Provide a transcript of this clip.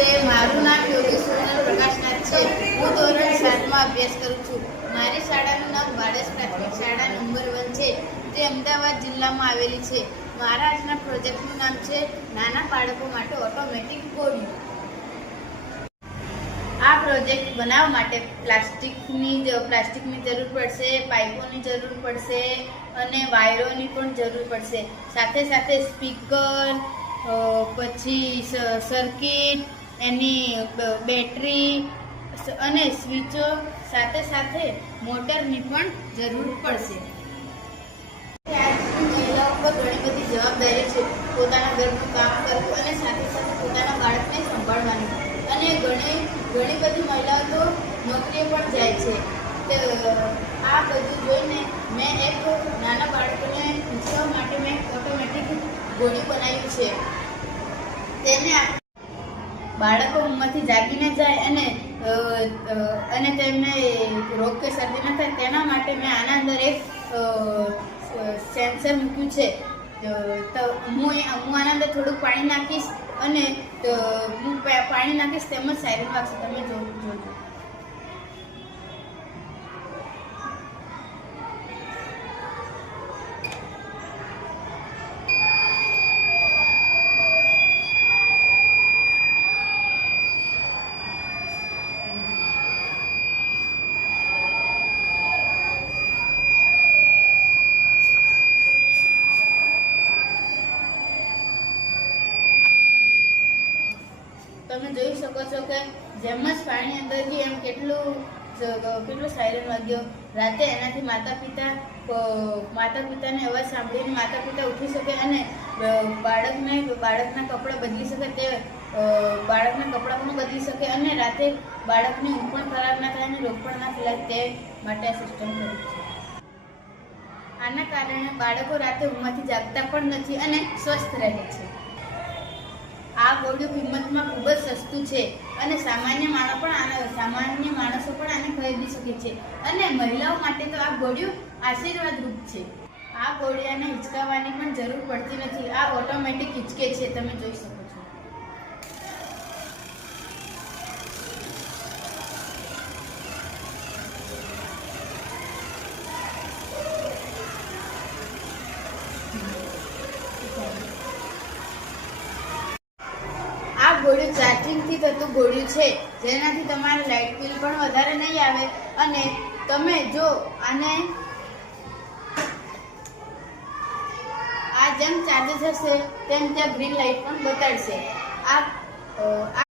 નમસ્તે, મારું નામ યોગી સોનલ પ્રકાશનાથ છે. હું ધોરણ 7માં અભ્યાસ કરું છું. મારી શાળાનું નામ વાડજ પ્રાથમિક શાળા નંબર 1 છે, જે અમદાવાદ જિલ્લામાં આવેલી છે. મારા આજના પ્રોજેક્ટનું નામ છે નાના બાળકો માટે ઓટોમેટિક ઘોડિયું. આ પ્રોજેક્ટ બનાવવા માટે પ્લાસ્ટિકની જરૂર પડશે, પાઇપોની જરૂર પડશે અને વાયરોની પણ જરૂર પડશે. સાથે સાથે સ્પીકર, પછી સર્કિટ, એની બેટરી અને સ્વિચો, સાથે સાથે મોટરની પણ જરૂર પડશે. આજની મહિલાઓ પર ઘણી બધી જવાબદારી છે. પોતાના ઘરનું કામ કરવું અને સાથે સાથે પોતાના બાળકને સંભાળવાની. અને ઘણી બધી મહિલાઓ તો નોકરીએ પણ જાય છે. આ બધું જોઈને મેં એક નાના બાળકોને પૂછવા માટે મેં ઓટોમેટિક ઘોડિયું બનાવ્યું છે. તેને બાળકો ઊંઘમાંથી જાગીને જાય અને તેમને રોગ કે શરદી ન થાય તેના માટે મેં આના અંદર એક સેન્સર મૂક્યું છે. તો હું આના અંદર થોડુંક પાણી નાખીશ અને હું પાણી નાખીશ તેમજ સાયરન વાગશે. તમે જોજો. તમે જોઈ શકો છો કે જેમ જ પાણી અંદર ગયું એમ કેટલું સાયરન વાગ્યો. રાતે એનાથી માતા પિતાને અવાજ સાંભળીને માતા પિતા ઉઠી શકે અને બાળકના કપડાં બદલી શકે, તે બાળકના કપડાં પણ બદલી શકે અને રાતે બાળકની ઊંઘ પણ ખરાબ ના થાય અને રોગ પણ ના ફેલાય તે માટે આ સિસ્ટમ કરી છે. આના કારણે બાળકો રાતે ઊંઘમાંથી જાગતા પણ નથી અને સ્વસ્થ રહે છે. આ ઘોડિયું કિંમતમાં ખૂબ જ સસ્તું છે અને સામાન્ય માણસો પણ આને ખરીદી શકે છે. અને મહિલાઓ માટે તો આ ઘોડિયું આશીર્વાદરૂપ છે. આ ઘોડિયાને હિંચકાવવાની પણ જરૂર પડતી નથી. આ ઓટોમેટિક હિંચકે છે, તમે જોઈ શકો છો. આ ઘોડિયું ચાર્જિંગથી થતું ઘોડિયું છે, જેનાથી તમારે લાઇટ બિલ પણ વધારે નહીં આવે. અને તમે જો આને જેમ ચાર્જ થશે તેમ ત્યાં ગ્રીન લાઇટ પણ બતાડશે. આ